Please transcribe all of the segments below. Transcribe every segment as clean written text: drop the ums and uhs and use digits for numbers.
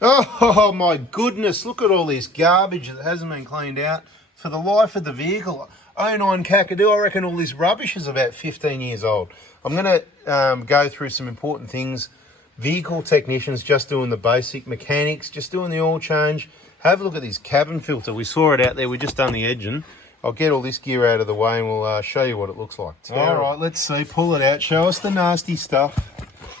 Oh my goodness, look at all this garbage that hasn't been cleaned out for the life of the vehicle. 09 Kakadu, I reckon all this rubbish is about 15 years old. I'm going to go through some important things. Vehicle technicians just doing the basic, mechanics just doing the oil change. Have a look at this cabin filter. We saw it out there, we just done the engine. I'll get all this gear out of the way and we'll show you what it looks like. All right, let's see, pull it out, show us the nasty stuff.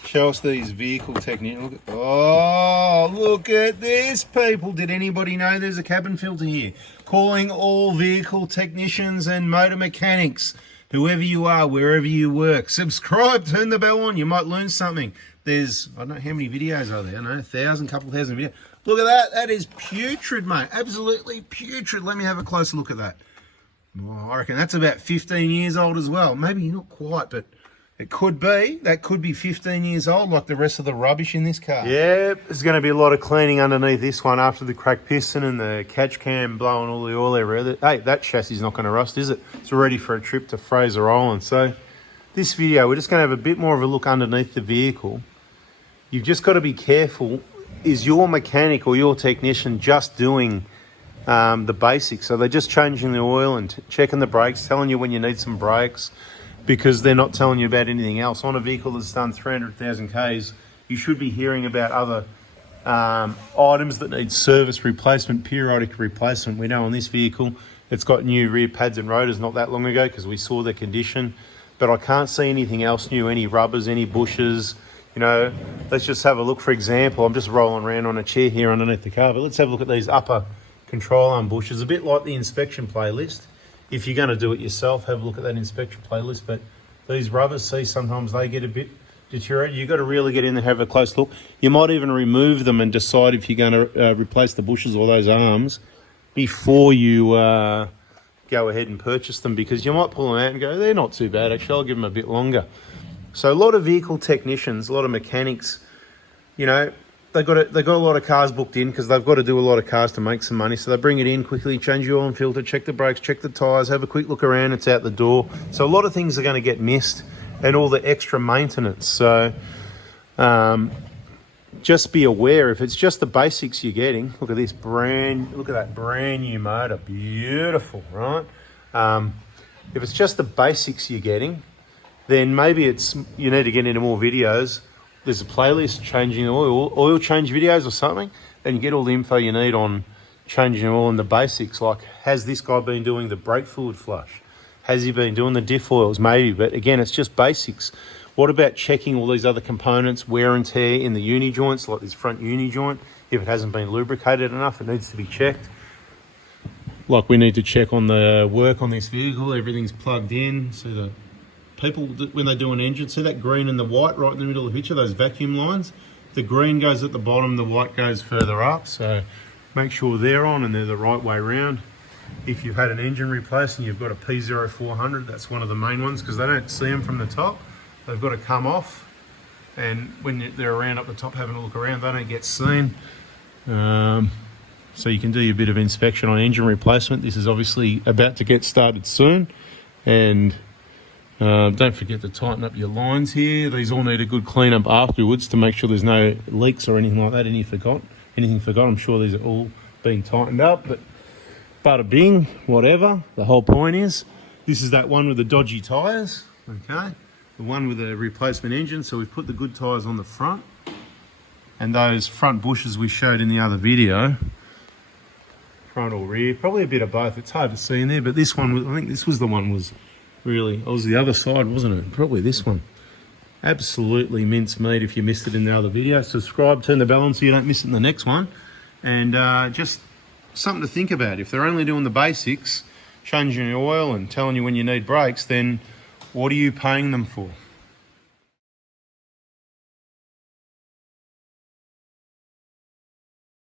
Show us these vehicle technicians. Oh, look at this, people. Did anybody know there's a cabin filter here? Calling all vehicle technicians and motor mechanics, whoever you are, wherever you work. Subscribe, turn the bell on. You might learn something. There's, I don't know how many videos are there. I know, couple thousand videos. Look at that. That is putrid, mate. Absolutely putrid. Let me have a closer look at that. Oh, I reckon that's about 15 years old as well. Maybe not quite, but it could be. That could be 15 years old, like the rest of the rubbish in this car. Yeah, there's going to be a lot of cleaning underneath this one after the cracked piston and the catch cam blowing all the oil everywhere. Hey, that chassis is not going to rust, is it? It's ready for a trip to Fraser Island. So this video, we're just going to have a bit more of a look underneath the vehicle. You've just got to be careful. Is your mechanic or your technician just doing the basics? So they're just changing the oil and checking the brakes, telling you when you need some brakes, because they're not telling you about anything else. On a vehicle that's done 300,000 Ks, you should be hearing about other items that need service replacement, periodic replacement. We know on this vehicle, it's got new rear pads and rotors not that long ago because we saw the condition, but I can't see anything else new, any rubbers, any bushes. You know, let's just have a look. For example, I'm just rolling around on a chair here underneath the car, but let's have a look at these upper control arm bushes, a bit like the inspection playlist. If you're going to do it yourself, have a look at that inspection playlist. But these rubbers, see, sometimes they get a bit deteriorated. You've got to really get in there, have a close look. You might even remove them and decide if you're going to replace the bushes or those arms before you go ahead and purchase them, because you might pull them out and go, they're not too bad, actually, I'll give them a bit longer. So a lot of vehicle technicians, a lot of mechanics, you know, They've got a lot of cars booked in because they've got to do a lot of cars to make some money. So they bring it in quickly, change the oil and filter, check the brakes, check the tyres, have a quick look around, it's out the door. So a lot of things are going to get missed, and all the extra maintenance. So just be aware, if it's just the basics you're getting, look at this look at that brand new motor, beautiful, right? If it's just the basics you're getting, then maybe you need to get into more videos. There's a playlist, changing the oil change videos or something, and you get all the info you need on changing the oil and the basics. Like, has this guy been doing the brake fluid flush? Has he been doing the diff oils? Maybe, but again, it's just basics. What about checking all these other components, wear and tear in the uni joints, like this front uni joint? If it hasn't been lubricated enough, it needs to be checked. Like, we need to check on the work on this vehicle, everything's plugged in. So the people, when they do an engine, see that green and the white right in the middle of the picture, those vacuum lines? The green goes at the bottom, the white goes further up. So make sure they're on and they're the right way around. If you've had an engine replaced and you've got a P0400, that's one of the main ones, because they don't see them from the top. They've got to come off, and when they're around up the top having a look around, they don't get seen. So you can do your bit of inspection on engine replacement. This is obviously about to get started soon, and don't forget to tighten up your lines here. These all need a good clean up afterwards to make sure there's no leaks or anything like that. Anything forgot, I'm sure these are all being tightened up, but bada bing, whatever. The whole point is, this is that one with the dodgy tyres, okay? The one with the replacement engine. So we've put the good tyres on the front, and those front bushes we showed in the other video, front or rear, probably a bit of both. It's hard to see in there, but this one, I think this was the one was really, it was the other side, wasn't it? Probably this one. Absolutely mincemeat if you missed it in the other video. Subscribe, turn the bell on so you don't miss it in the next one. And just something to think about. If they're only doing the basics, changing your oil and telling you when you need brakes, then what are you paying them for?